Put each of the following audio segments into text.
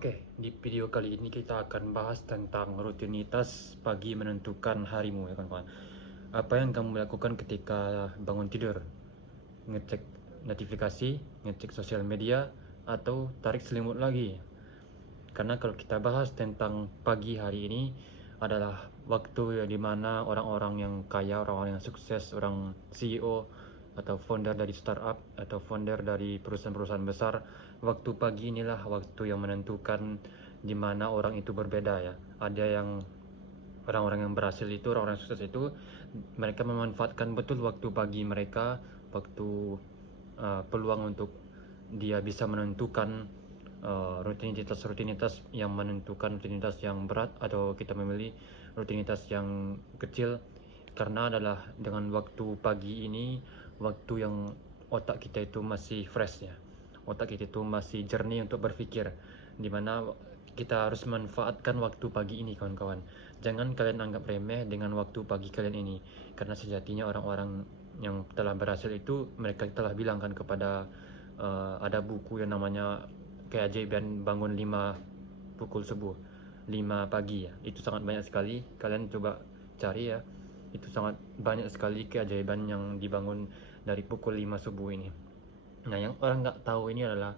Oke, di video kali ini kita akan bahas tentang rutinitas pagi menentukan harimu ya kawan-kawan. Apa yang kamu lakukan ketika bangun tidur? Ngecek notifikasi, ngecek sosial media, atau tarik selimut lagi? Karena kalau kita bahas tentang pagi hari ini adalah waktu di mana orang-orang yang kaya, orang-orang yang sukses, orang CEO atau founder dari startup atau founder dari perusahaan-perusahaan besar, waktu pagi inilah waktu yang menentukan di mana orang itu berbeda ya. Ada yang orang-orang yang berhasil itu, orang-orang yang sukses itu, mereka memanfaatkan betul waktu pagi mereka, waktu peluang untuk dia bisa menentukan rutinitas yang menentukan rutinitas yang berat, atau kita memilih rutinitas yang kecil. Karena adalah dengan waktu pagi ini waktu yang otak kita itu masih fresh ya, otak kita itu masih jernih untuk berpikir, dimana kita harus manfaatkan waktu pagi ini kawan-kawan. Jangan kalian anggap remeh dengan waktu pagi kalian ini, karena sejatinya orang-orang yang telah berhasil itu mereka telah bilangkan kepada ada buku yang namanya keajaiban bangun 5 pukul subuh, 5 pagi ya. Itu sangat banyak sekali, kalian coba cari ya. Itu sangat banyak sekali keajaiban yang dibangun dari pukul 5 subuh ini. Nah, yang orang nggak tahu ini adalah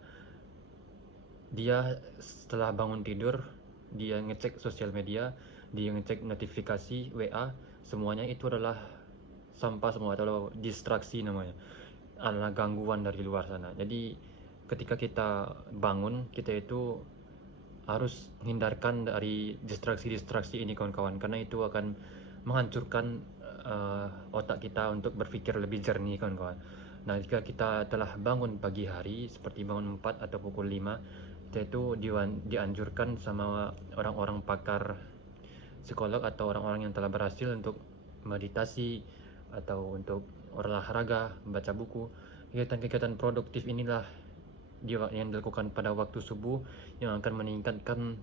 dia setelah bangun tidur, dia ngecek sosial media, dia ngecek notifikasi WA, semuanya itu adalah sampah semua, atau distraksi namanya, adalah gangguan dari luar sana. Jadi ketika kita bangun, kita itu harus hindarkan dari distraksi-distraksi ini kawan-kawan, karena itu akan menghancurkan otak kita untuk berpikir lebih jernih kawan-kawan. Nah, jika kita telah bangun pagi hari seperti bangun 4 atau pukul 5, kita itu dianjurkan sama orang-orang pakar psikolog atau orang-orang yang telah berhasil untuk meditasi atau untuk olahraga, membaca buku. Kegiatan-kegiatan produktif inilah yang dilakukan pada waktu subuh yang akan meningkatkan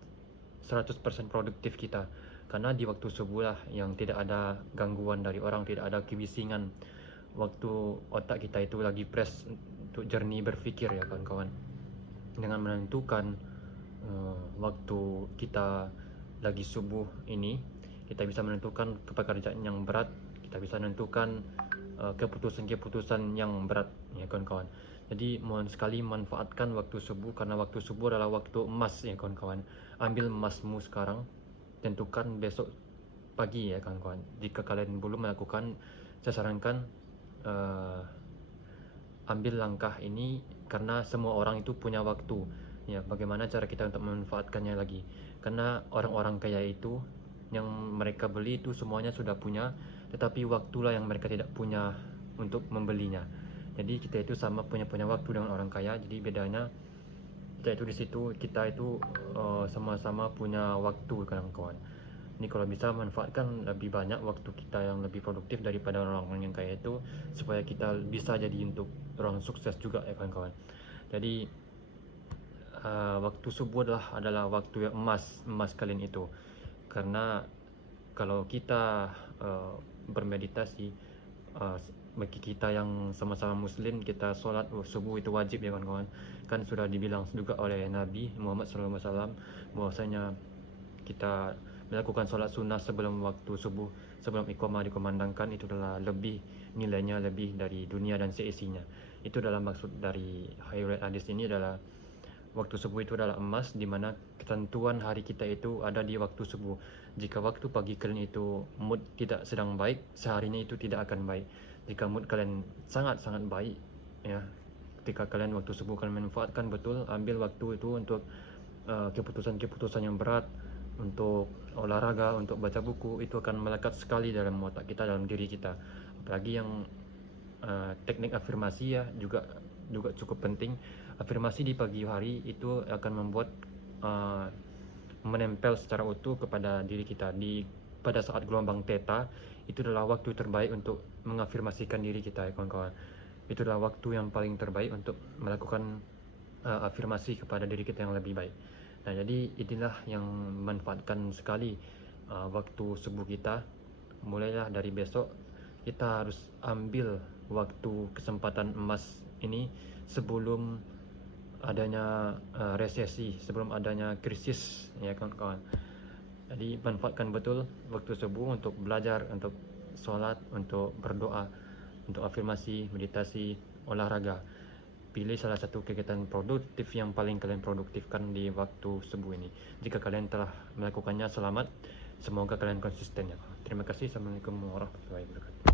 100% produktif kita. Karena di waktu subuh lah yang tidak ada gangguan dari orang, tidak ada kebisingan. Waktu otak kita itu lagi fresh untuk jernih berpikir ya kawan-kawan. Dengan menentukan waktu kita lagi subuh ini, kita bisa menentukan pekerjaan yang berat, kita bisa menentukan keputusan-keputusan yang berat ya kawan-kawan. Jadi mohon sekali manfaatkan waktu subuh, karena waktu subuh adalah waktu emas ya kawan-kawan. Ambil emasmu sekarang, tentukan besok pagi ya kawan-kawan. Jika kalian belum melakukan, saya sarankan ambil langkah ini, karena semua orang itu punya waktu ya. Bagaimana cara kita untuk memanfaatkannya lagi, karena orang-orang kaya itu yang mereka beli itu semuanya sudah punya, tetapi waktulah yang mereka tidak punya untuk membelinya. Jadi kita itu sama punya waktu dengan orang kaya. Jadi bedanya kita itu di situ, kita itu sama-sama punya waktu kawan-kawan. Ini kalau bisa manfaatkan lebih banyak waktu kita yang lebih produktif daripada orang-orang yang kaya itu, supaya kita bisa jadi untuk orang sukses juga ya kawan-kawan. Jadi waktu subuh adalah waktu yang emas kalian itu. Karena kalau kita bermeditasi, bagi kita yang sama-sama muslim, kita sholat subuh itu wajib ya kawan-kawan. Kan sudah dibilang juga oleh Nabi Muhammad SAW bahwasanya kita melakukan sholat sunnah sebelum waktu subuh, sebelum iqamah dikumandangkan, itu adalah nilainya lebih dari dunia dan seisinya. Itu dalam maksud dari riwayat hadis ini adalah waktu subuh itu adalah emas, di mana ketentuan hari kita itu ada di waktu subuh. Jika waktu pagi kalian itu mood tidak sedang baik, seharinya itu tidak akan baik. Jika mood kalian sangat-sangat baik ya, ketika kalian waktu subuh kalian manfaatkan betul, ambil waktu itu untuk keputusan-keputusan yang berat, untuk olahraga, untuk baca buku, itu akan melekat sekali dalam otak kita, dalam diri kita. Apalagi yang teknik afirmasi ya juga cukup penting. Afirmasi di pagi hari itu akan membuat menempel secara utuh kepada diri kita. Pada saat gelombang theta, itu adalah waktu terbaik untuk mengafirmasikan diri kita ya kawan-kawan. Itu adalah waktu yang paling terbaik untuk melakukan afirmasi kepada diri kita yang lebih baik. Nah, jadi inilah yang memanfaatkan sekali waktu subuh kita. Mulailah dari besok kita harus ambil waktu kesempatan emas ini sebelum adanya resesi, sebelum adanya krisis, ya kawan-kawan. Jadi manfaatkan betul waktu subuh untuk belajar, untuk sholat, untuk berdoa, untuk afirmasi, meditasi, olahraga. Pilih salah satu kegiatan produktif yang paling kalian produktifkan di waktu subuh ini. Jika kalian telah melakukannya, selamat. Semoga kalian konsisten ya. Terima kasih. Assalamualaikum warahmatullahi wabarakatuh.